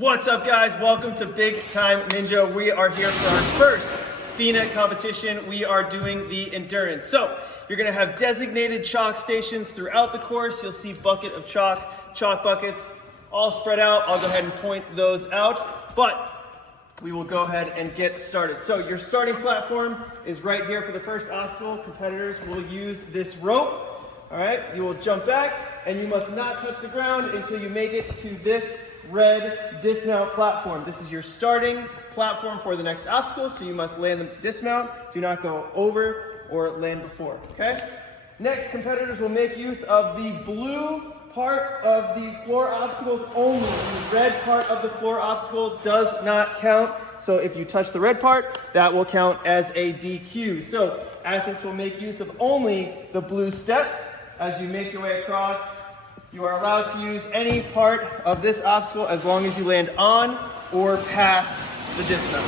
What's up, guys? Welcome to Big Time Ninja. We are here for our first FINA competition. We are doing the endurance. So you're gonna have designated chalk stations throughout the course. You'll see bucket of chalk buckets all spread out. I'll go ahead and point those out, but we will go ahead and get started. So your starting platform is right here for the first obstacle. Competitors will use this rope. All right, you will jump back and you must not touch the ground until you make it to this red dismount platform. This is your starting platform for the next obstacle, so you must land the dismount. Do not go over or land before, okay? Next, competitors will make use of the blue part of the floor obstacles only. The red part of the floor obstacle does not count, so if you touch the red part, that will count as a DQ. So athletes will make use of only the blue steps. As you make your way across, you are allowed to use any part of this obstacle as long as you land on or past the dismount.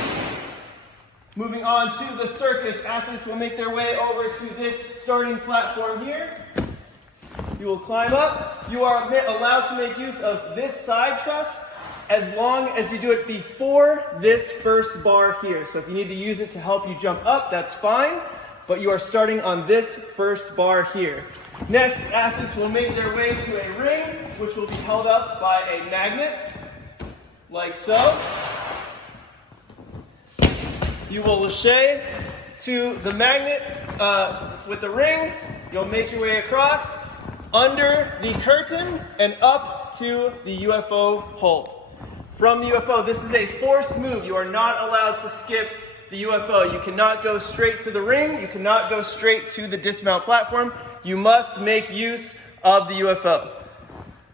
Moving on to the circus, athletes will make their way over to this starting platform here. You will climb up. You are allowed to make use of this side truss as long as you do it before this first bar here. So if you need to use it to help you jump up, that's fine, but you are starting on this first bar here. Next, athletes will make their way to a ring, which will be held up by a magnet, like so. You will lache to the magnet with the ring. You'll make your way across, under the curtain, and up to the UFO hold. From the UFO, this is a forced move. You are not allowed to skip the UFO. You cannot go straight to the ring. You cannot go straight to the dismount platform. You must make use of the UFO.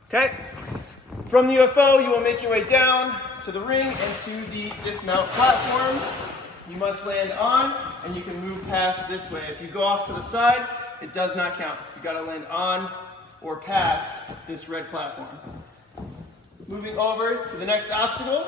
Okay? From the UFO, you will make your way down to the ring and to the dismount platform. You must land on, and you can move past this way. If you go off to the side, it does not count. You gotta land on or past this red platform. Moving over to the next obstacle.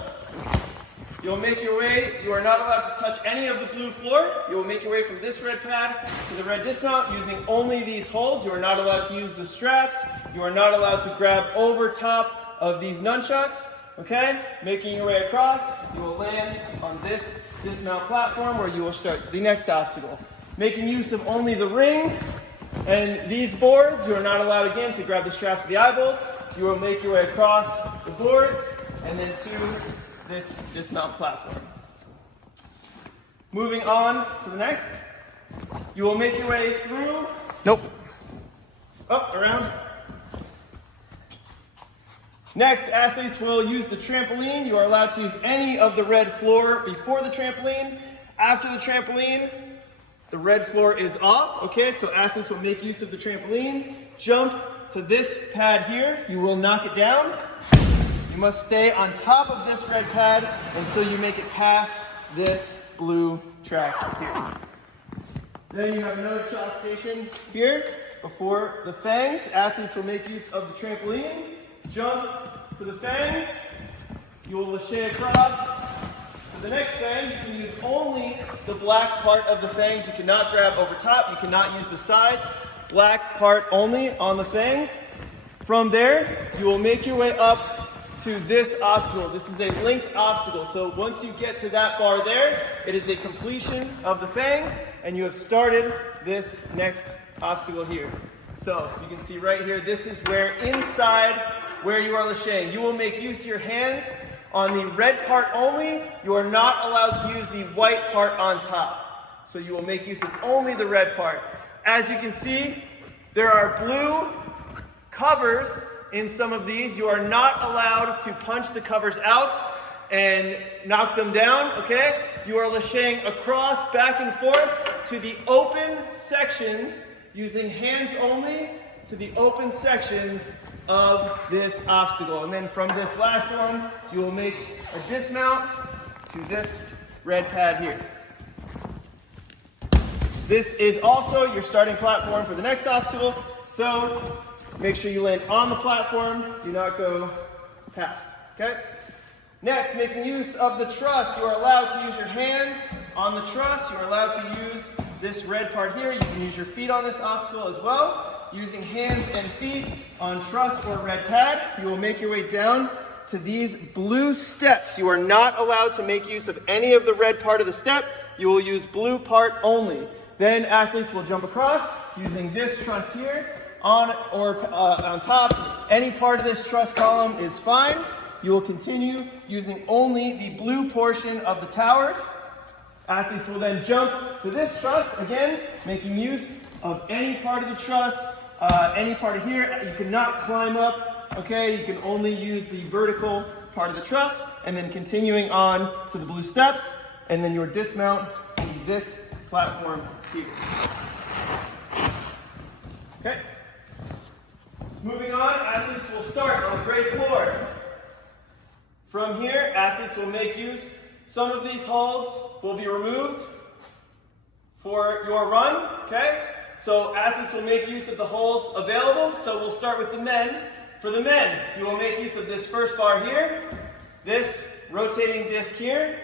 You'll make your way, you are not allowed to touch any of the blue floor. You will make your way from this red pad to the red dismount using only these holds. You are not allowed to use the straps. You are not allowed to grab over top of these nunchucks, okay? Making your way across, you will land on this dismount platform where you will start the next obstacle. Making use of only the ring and these boards, you are not allowed again to grab the straps of the eye bolts. You will make your way across the boards and then to this dismount platform. Moving on to the next, you will make your way through. Up, around. Next, athletes will use the trampoline. You are allowed to use any of the red floor before the trampoline. After the trampoline, the red floor is off, okay? So athletes will make use of the trampoline, jump to this pad here. You will knock it down. You must stay on top of this red pad until you make it past this blue track here. Then you have another chalk station here before the fangs. Athletes will make use of the trampoline, jump to the fangs. You will lache across. For the next fang, you can use only the black part of the fangs. You cannot grab over top. You cannot use the sides. Black part only on the fangs. From there, you will make your way up to this obstacle. This is a linked obstacle. So once you get to that bar there, it is a completion of the fangs, and you have started this next obstacle here. So you can see right here, this is where inside where you are lacheing. You will make use of your hands on the red part only. You are not allowed to use the white part on top. So you will make use of only the red part. As you can see, there are blue covers in some of these. You are not allowed to punch the covers out and knock them down, okay? You are lacheing across, back and forth to the open sections, using hands only to the open sections of this obstacle. And then from this last one, you will make a dismount to this red pad here. This is also your starting platform for the next obstacle, so make sure you land on the platform, do not go past, okay? Next, making use of the truss, you are allowed to use your hands on the truss. You are allowed to use this red part here. You can use your feet on this obstacle as well. Using hands and feet on truss or red pad, you will make your way down to these blue steps. You are not allowed to make use of any of the red part of the step. You will use blue part only. Then athletes will jump across using this truss here on top. Any part of this truss column is fine. You will continue using only the blue portion of the towers. Athletes will then jump to this truss, again, making use of any part of the truss, any part of here. You cannot climb up, okay? You can only use the vertical part of the truss, and then continuing on to the blue steps, and then your dismount to this platform here. Okay? Moving on, athletes will start on the gray floor. From here, athletes will make use. Some of these holds will be removed for your run, okay? So athletes will make use of the holds available. So we'll start with the men. For the men, you will make use of this first bar here, this rotating disc here,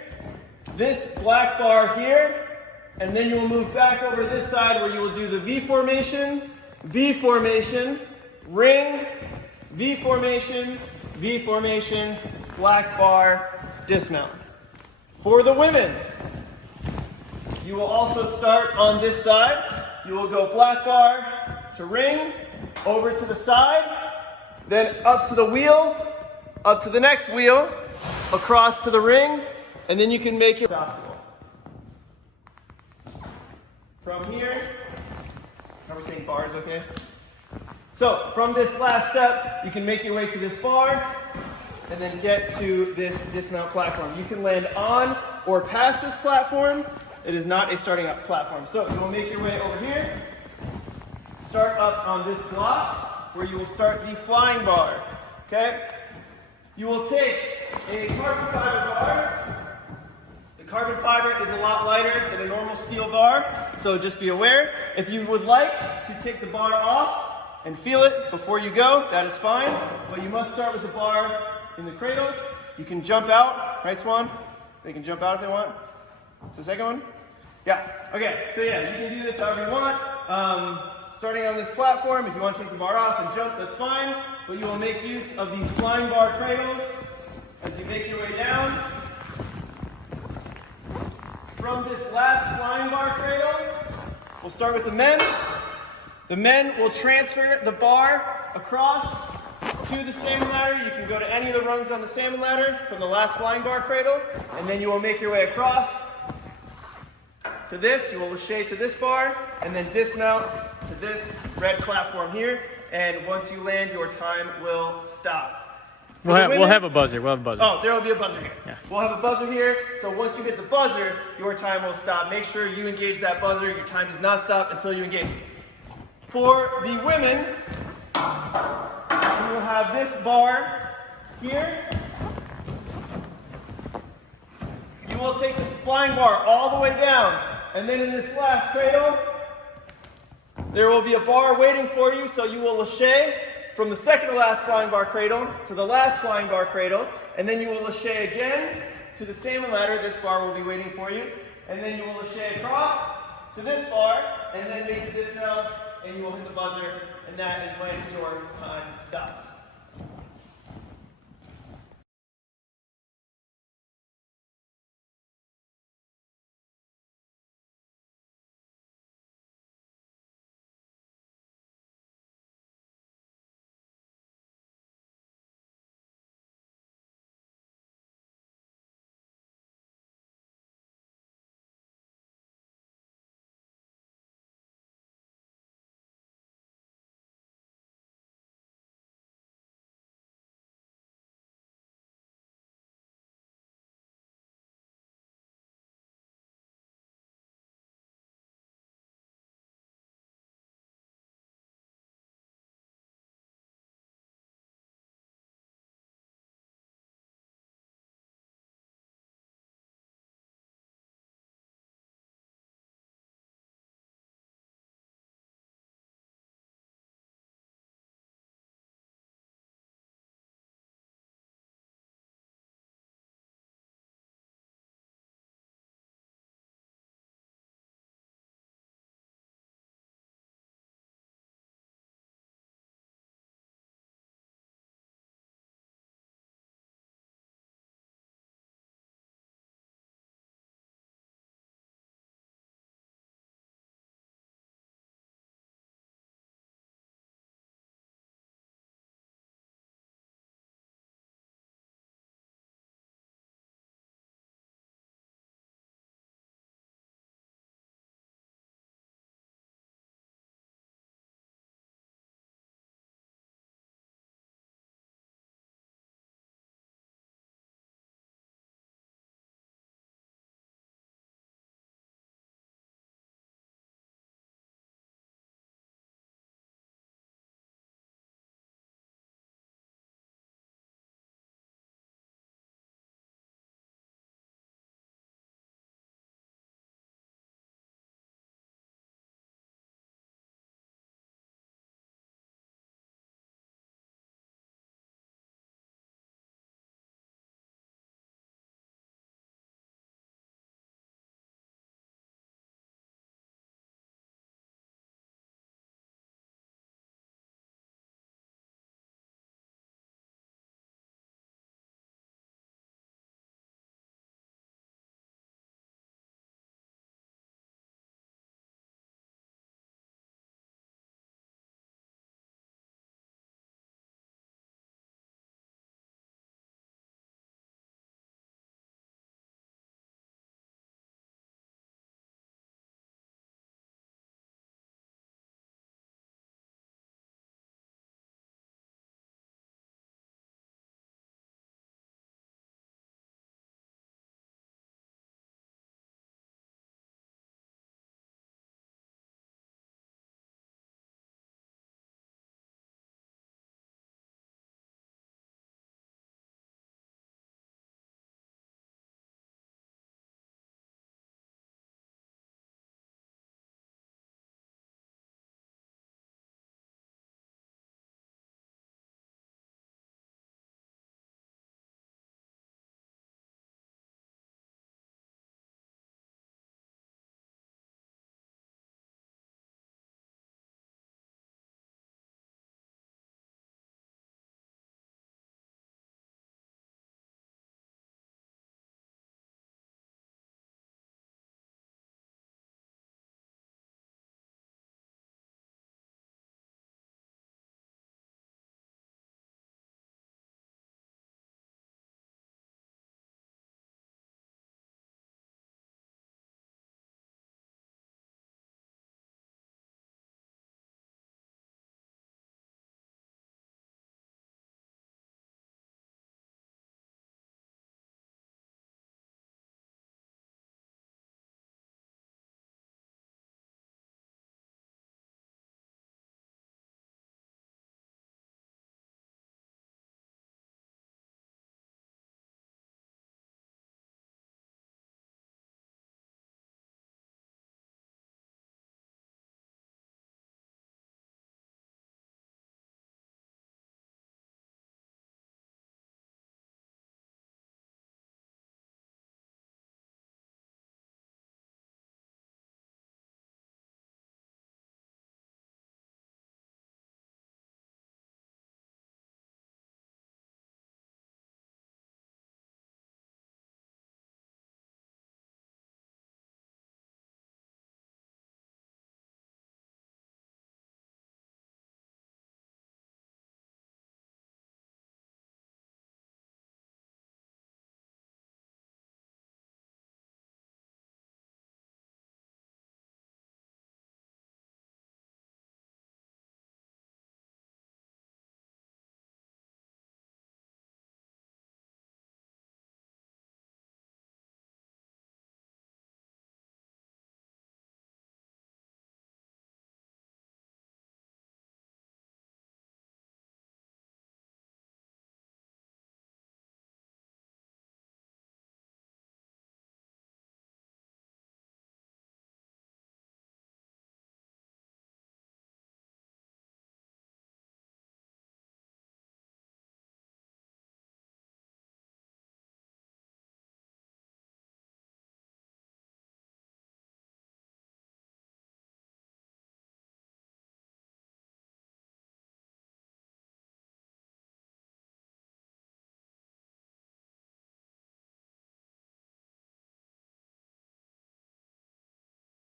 this black bar here, and then you will move back over to this side where you will do the V formation, ring, V formation, black bar, dismount. For the women, you will also start on this side. You will go black bar to ring, over to the side, then up to the wheel, up to the next wheel, across to the ring, and then you can make your obstacle. From here, are we saying bars, okay? So from this last step, you can make your way to this bar, and then get to this dismount platform. You can land on or past this platform. It is not a starting up platform. So you will make your way over here, start up on this block, where you will start the flying bar, okay? You will take a carbon fiber bar. The carbon fiber is a lot lighter than a normal steel bar, so just be aware. If you would like to take the bar off and feel it before you go, that is fine, but you must start with the bar in the cradles. You can jump out, right, Swan? They can jump out if they want. It's the second one? Yeah, okay, so yeah, you can do this however you want. Starting on this platform, if you want to take the bar off and jump, that's fine, but you will make use of these flying bar cradles as you make your way down. From this last flying bar cradle, we'll start with the men. The men will transfer the bar across to the salmon ladder. You can go to any of the rungs on the salmon ladder from the last flying bar cradle, and then you will make your way across to this. You will lâcher to this bar, and then dismount to this red platform here, and once you land, your time will stop. We'll have a buzzer. Oh, there will be a buzzer here. Yeah. We'll have a buzzer here, so once you hit the buzzer, your time will stop. Make sure you engage that buzzer. Your time does not stop until you engage. For the women, we will have this bar here. You will take this flying bar all the way down, and then in this last cradle, there will be a bar waiting for you, so you will lâcher from the second to last flying bar cradle to the last flying bar cradle, and then you will lâcher again to the salmon ladder. This bar will be waiting for you, and then you will lâcher across to this bar, and then make the dismount, and you will hit the buzzer, and that is when your time stops.